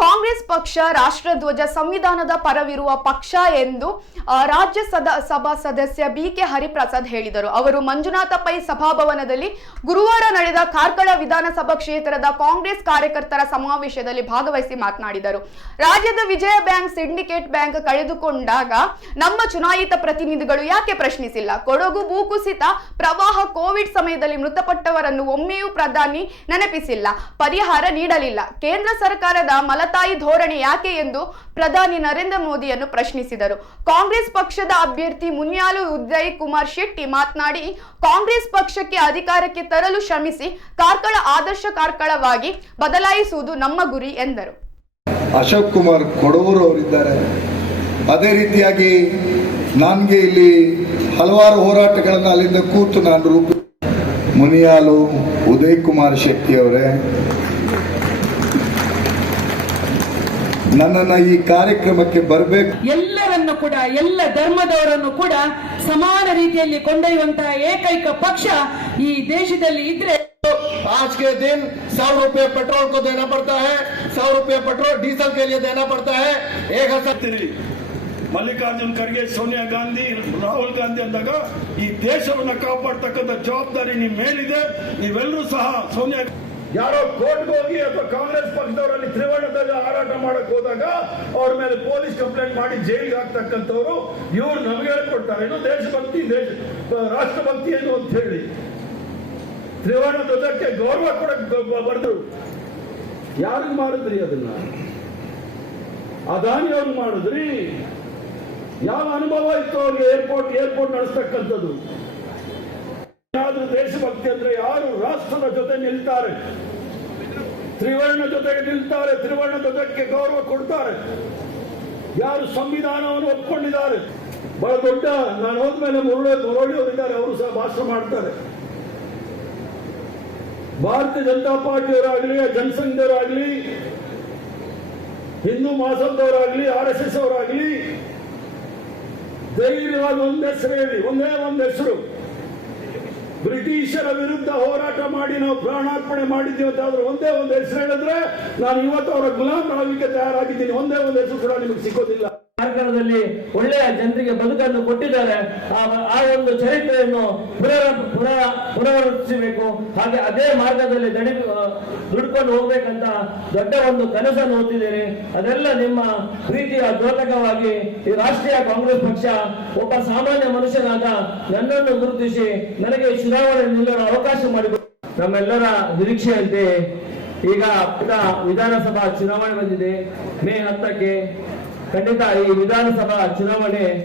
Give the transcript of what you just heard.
ಕಾಂಗ್ರೆಸ್ ಪಕ್ಷ ರಾಷ್ಟ್ರಧ್ವಜ ಸಂವಿಧಾನದ ಪರವಿರುವ ಪಕ್ಷ ಎಂದು ರಾಜ್ಯ ಸಭಾ ಸದಸ್ಯ ಬಿಕೆ ಹರಿಪ್ರಸಾದ್ ಹೇಳಿದರು. ಅವರು ಮಂಜುನಾಥ ಪೈ ಸಭಾಭವನದಲ್ಲಿ ಗುರುವಾರ ನಡೆದ ಕಾರ್ಕಳ ವಿಧಾನಸಭಾ ಕ್ಷೇತ್ರದ ಕಾಂಗ್ರೆಸ್ ಕಾರ್ಯಕರ್ತರ ಸಮಾವೇಶದಲ್ಲಿ ಭಾಗವಹಿಸಿ ಮಾತನಾಡಿದರು. ರಾಜ್ಯದ ವಿಜಯ ಬ್ಯಾಂಕ್, ಸಿಂಡಿಕೇಟ್ ಬ್ಯಾಂಕ್ ಕಳೆದುಕೊಂಡಾಗ ನಮ್ಮ ಚುನಾಯಿತ ಪ್ರತಿನಿಧಿಗಳು ಯಾಕೆ ಪ್ರಶ್ನಿಸಿಲ್ಲ? ಕೊಡಗು ಭೂಕುಸಿತ, ಪ್ರವಾಹ, ಕೋವಿಡ್ ಸಮಯದಲ್ಲಿ ಮೃತಪಟ್ಟವರನ್ನು ಒಮ್ಮೆಯೂ ಪ್ರಧಾನಿ ನೆನಪಿಸಿಲ್ಲ, ಪರಿಹಾರ ನೀಡಲಿಲ್ಲ. ಕೇಂದ್ರ ಸರ್ಕಾರದ ಮಲತಾಯಿ ಧೋರಣೆ ಯಾಕೆ ಎಂದು ಪ್ರಧಾನಿ ನರೇಂದ್ರ ಮೋದಿಯನ್ನು ಪ್ರಶ್ನಿಸಿದರು. ಕಾಂಗ್ರೆಸ್ ಪಕ್ಷದ ಅಭ್ಯರ್ಥಿ ಮುನ್ಯಾಲು ಉದಯ್ ಕುಮಾರ್ ಶೆಟ್ಟಿ ಮಾತನಾಡಿ, ಕಾಂಗ್ರೆಸ್ ಪಕ್ಷಕ್ಕೆ ಅಧಿಕಾರಕ್ಕೆ ತರಲು ಶ್ರಮಿಸಿ ಕಾರ್ಕಳ ಆದರ್ಶ ಕಾರ್ಕಳವಾಗಿ ಬದಲಾಯಿಸುವುದು ನಮ್ಮ ಗುರಿ ಎಂದರು. ಅಶೋಕ್ ಕುಮಾರ್ ಕೊಡೂರು ಅವರಿದ್ದಾರೆ. ಅದೇ ರೀತಿಯಾಗಿ ನನಗೆ ಇಲ್ಲಿ ಹಲವಾರು ಹೋರಾಟಗಳನ್ನು ಅಲ್ಲಿಂದ ಕೂತು ನಾನು ಮುನಿಯಾಲು ಉದಯ್ ಕುಮಾರ್ ಶೆಟ್ಟಿ ಅವರೇ ನನ್ನನ್ನು ಈ ಕಾರ್ಯಕ್ರಮಕ್ಕೆ ಬರಬೇಕು. ಎಲ್ಲರನ್ನು ಕೂಡ, ಎಲ್ಲ ಧರ್ಮದವರನ್ನು ಕೂಡ ಸಮಾನ ರೀತಿಯಲ್ಲಿ ಕೊಂಡೊಯ್ಯುವಂತಹ ಏಕೈಕ ಪಕ್ಷ ಈ ದೇಶದಲ್ಲಿ ಇದ್ರೆ आज के दिन 100 रुपए पेट्रोल को देना पड़ता है, 100 रुपए पेट्रोल डीजल के लिए देना पड़ता है. 1000 ಮಲ್ಲಿಕಾರ್ಜುನ್ ಖರ್ಗೆ, ಸೋನಿಯಾ ಗಾಂಧಿ, ರಾಹುಲ್ ಗಾಂಧಿ ಅಂದಾಗ ಈ ದೇಶವನ್ನ ಕಾಪಾಡ್ತಕ್ಕಂಥ ಜವಾಬ್ದಾರಿ ನಿಮ್ಮ ಮೇಲಿದೆ. ನೀವೆಲ್ಲರೂ ಸಹ ಸೋನಿಯಾ ಯಾರೋ ಕೋರ್ಟ್ಗೆ ಹೋಗಿ ಅಥವಾ ಕಾಂಗ್ರೆಸ್ ಪಕ್ಷದವರಲ್ಲಿ ತ್ರಿವರ್ಣ ಧ್ವಜ ಹಾರಾಟ ಮಾಡಕ್ ಹೋದಾಗ ಅವ್ರ ಮೇಲೆ ಪೊಲೀಸ್ ಕಂಪ್ಲೇಂಟ್ ಮಾಡಿ ಜೈಲಿಗೆ ಹಾಕ್ತಕ್ಕಂಥವ್ರು ಇವ್ರು ನಮಗೆ ಹೇಳ್ಕೊಡ್ತಾರೆ ಏನು ದೇಶಭಕ್ತಿ, ರಾಷ್ಟ್ರಭಕ್ತಿ ಏನು ಅಂತ ಹೇಳಿ. ತ್ರಿವರ್ಣ ಧ್ವಜಕ್ಕೆ ಗೌರವ ಕೊಡಕ್ ಬರೆದ್ರು. ಯಾರಿಗ್ ಮಾಡಿದ್ರಿ ಅದನ್ನ? ಅದಾನಿ ಅವ್ರಿಗೆ ಮಾಡಿದ್ರಿ. ಯಾವ ಅನುಭವ ಇತ್ತು ಅವ್ರಿಗೆ ಏರ್ಪೋರ್ಟ್ ನಡೆಸ್ತಕ್ಕಂಥದ್ದು? ಯಾರು ದೇಶಭಕ್ತಿ ಅಂದ್ರೆ ಯಾರು ರಾಷ್ಟ್ರದ ಜೊತೆ ನಿಲ್ತಾರೆ, ತ್ರಿವರ್ಣ ಜೊತೆಗೆ ನಿಲ್ತಾರೆ, ತ್ರಿವರ್ಣ ಧ್ವಜಕ್ಕೆ ಗೌರವ ಕೊಡ್ತಾರೆ, ಯಾರು ಸಂವಿಧಾನವನ್ನು ಒಪ್ಪಿಕೊಂಡಿದ್ದಾರೆ. ಬಹಳ ದೊಡ್ಡ, ನಾನು ಹೋದ್ಮೇಲೆ ಮುರಳಿಯವರಿದ್ದಾರೆ, ಅವರು ಸಹ ಭಾಷಣ ಮಾಡ್ತಾರೆ. ಭಾರತೀಯ ಜನತಾ ಪಾರ್ಟಿಯವರಾಗ್ಲಿ, ಜನಸಂಘದವರಾಗ್ಲಿ, ಹಿಂದೂ ಮಹಾಸಭಾದವರಾಗ್ಲಿ, RSS ಅವರಾಗ್ಲಿ ಧೈರ್ಯವಾದ ಒಂದ್ ಹೆಸರು ಹೇಳಿ, ಒಂದೇ ಒಂದು ಹೆಸರು. ಬ್ರಿಟಿಷರ ವಿರುದ್ಧ ಹೋರಾಟ ಮಾಡಿ ನಾವು ಪ್ರಾಣಾರ್ಪಣೆ ಮಾಡಿದ್ದೀವಿ ಅಂತಾದ್ರೆ ಒಂದೇ ಒಂದು ಹೆಸರು ಹೇಳಿದ್ರೆ ನಾನು ಇವತ್ತು ಅವರ ಗುಲಾಮರಾಗಲಿಕ್ಕೆ ತಯಾರಾಗಿದ್ದೀನಿ. ಒಂದೇ ಒಂದು ಹೆಸರು ಕೂಡ ನಿಮಗೆ ಸಿಗೋದಿಲ್ಲ. ಕಾರ್ಕಳದಲ್ಲಿ ಒಳ್ಳೆಯ ಜನರಿಗೆ ಬದುಕನ್ನು ಕೊಟ್ಟಿದ್ದಾರೆ. ಆ ಒಂದು ಚರಿತ್ರೆಯನ್ನು ಪುನರಾವರ್ತಿಸಬೇಕು. ಹಾಗೆ ಅದೇ ಮಾರ್ಗದಲ್ಲಿ ದುಡ್ಕೊಂಡು ಹೋಗ್ಬೇಕಂತ ದೊಡ್ಡ ಒಂದು ಕನಸನ್ನು ಹೊತ್ತಿದ್ದೇನೆ. ಅದೆಲ್ಲ ನಿಮ್ಮ ಪ್ರೀತಿಯ ದ್ಯೋತಕವಾಗಿ ಈ ರಾಷ್ಟ್ರೀಯ ಕಾಂಗ್ರೆಸ್ ಪಕ್ಷ ಒಬ್ಬ ಸಾಮಾನ್ಯ ಮನುಷ್ಯನಾದ ನನ್ನನ್ನು ಗುರುತಿಸಿ ನನಗೆ ಚುನಾವಣೆ ನಿಲ್ಲಲು ಅವಕಾಶ ಮಾಡಿಕೊಟ್ಟು ನಮ್ಮೆಲ್ಲರ ನಿರೀಕ್ಷೆಯಂತೆ ಈಗ ವಿಧಾನಸಭಾ ಚುನಾವಣೆ ಬಂದಿದೆ. ಮೇ 10ಕ್ಕೆ ಖಂಡಿತ ಈ ವಿಧಾನಸಭಾ ಚುನಾವಣೆ